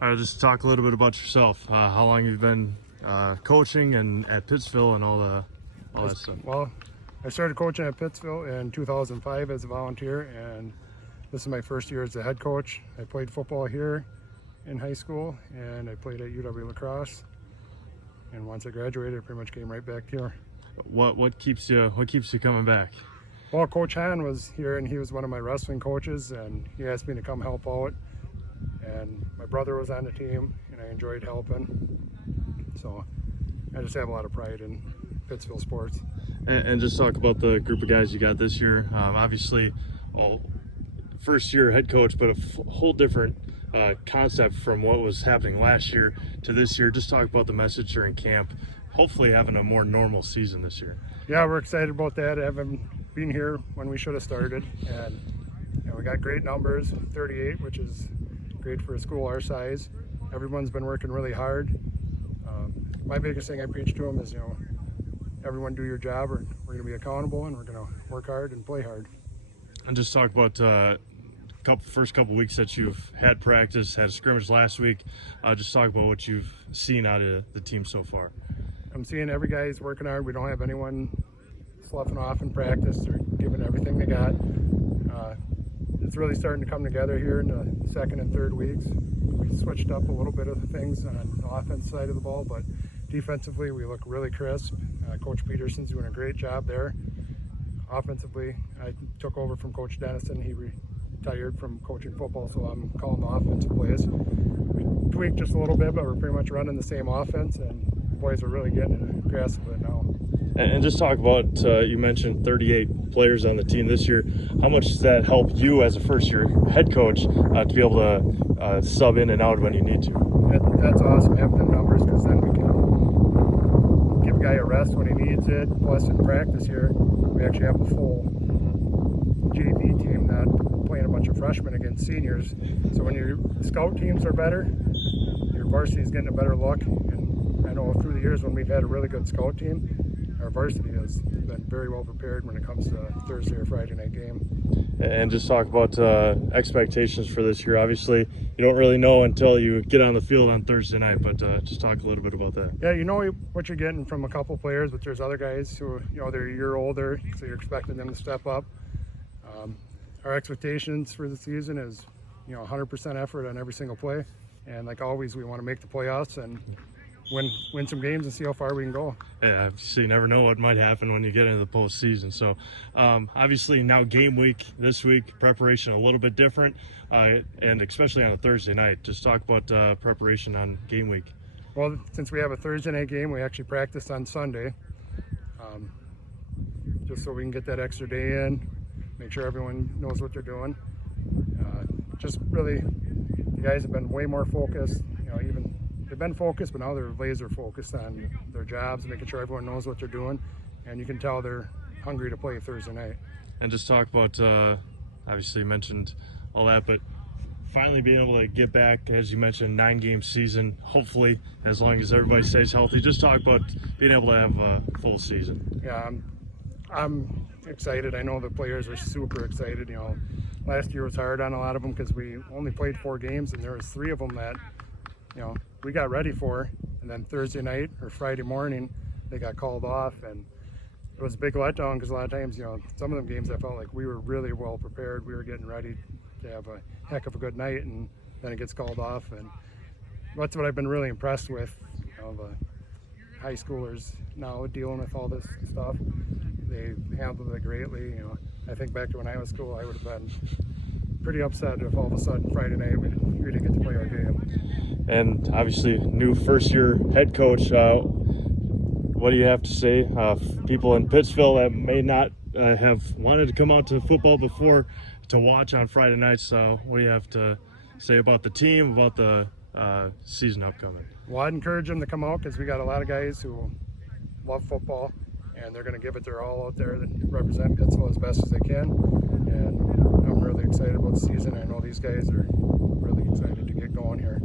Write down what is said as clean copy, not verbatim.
All right, just talk a little bit about yourself. How long you've been coaching and at Pittsville and all that stuff. Well, I started coaching at Pittsville in 2005 as a volunteer, and this is my first year as a head coach. I played football here in high school, and I played at UW lacrosse. And once I graduated, I pretty much came right back here. What keeps you coming back? Well, Coach Han was here, and he was one of my wrestling coaches, and he asked me to come help out. And my brother was on the team, and I enjoyed helping. So I just have a lot of pride in Pittsville sports. And just talk about the group of guys you got this year. Obviously, first year head coach, but a whole different concept from what was happening last year to this year. Just talk about the message during camp. Hopefully having a more normal season this year. Yeah, we're excited about that. I haven't been here when we should have started, and we got great numbers, 38, which is great for a school our size. Everyone's been working really hard. My biggest thing I preach to them is, everyone do your job, or we're going to be accountable, and we're going to work hard and play hard. And just talk about first couple weeks that you've had practice, had a scrimmage last week. Just talk about what you've seen out of the team so far. I'm seeing every guy's working hard. We don't have anyone sloughing off in practice. They're giving everything they got. It's really starting to come together here in the second and third weeks. We switched up a little bit of the things on the offense side of the ball, but defensively we look really crisp. Coach Peterson's doing a great job there. Offensively, I took over from Coach Dennison. He retired from coaching football, so I'm calling the offensive plays. We tweaked just a little bit, but we're pretty much running the same offense, and the boys are really getting a grasp of it now. And just talk about, you mentioned 38 players on the team this year. How much does that help you as a first-year head coach to be able to sub in and out when you need to? That's awesome, having the numbers, because then we can give a guy a rest when he needs it. Plus, in practice here, we actually have a full JV team, not playing a bunch of freshmen against seniors. So when your scout teams are better, your varsity is getting a better look. And I know through the years when we've had a really good scout team, our varsity has been very well prepared when it comes to Thursday or Friday night game. And just talk about expectations for this year. Obviously, you don't really know until you get on the field on Thursday night, but just talk a little bit about that. Yeah, you know what you're getting from a couple players, but there's other guys who, they're a year older, so you're expecting them to step up. Our expectations for the season is, 100% effort on every single play. And like always, we want to make the playoffs and win some games and see how far we can go. Yeah, obviously you never know what might happen when you get into the postseason. So obviously now game week this week, preparation a little bit different, and especially on a Thursday night. Just talk about preparation on game week. Well, since we have a Thursday night game, we actually practice on Sunday, just so we can get that extra day in, make sure everyone knows what they're doing. Just really, the guys have been way more focused, they've been focused, but now they're laser focused on their jobs, making sure everyone knows what they're doing, and you can tell they're hungry to play Thursday night. And just talk about, obviously you mentioned all that, but finally being able to get back, as you mentioned, 9-game season, hopefully, as long as everybody stays healthy. Just talk about being able to have a full season. Yeah, I'm excited. I know the players are super excited. Last year was hard on a lot of them because we only played 4 games, and there was 3 of them that, we got ready for, and then Thursday night or Friday morning, they got called off, and it was a big letdown because a lot of times, some of them games I felt like we were really well prepared. We were getting ready to have a heck of a good night, and then it gets called off, and that's what I've been really impressed with. The high schoolers now dealing with all this stuff, they handled it greatly. I think back to when I was in school, I would have been pretty upset if all of a sudden Friday night we didn't get to play our game. And obviously, new first-year head coach. What do you have to say? People in Pittsville that may not have wanted to come out to football before to watch on Friday nights. What do you have to say about the team, about the season upcoming? Well, I'd encourage them to come out because we got a lot of guys who love football, and they're going to give it their all out there to represent Pittsville as best as they can. And I'm really excited about the season. I know these guys are really excited to get going here.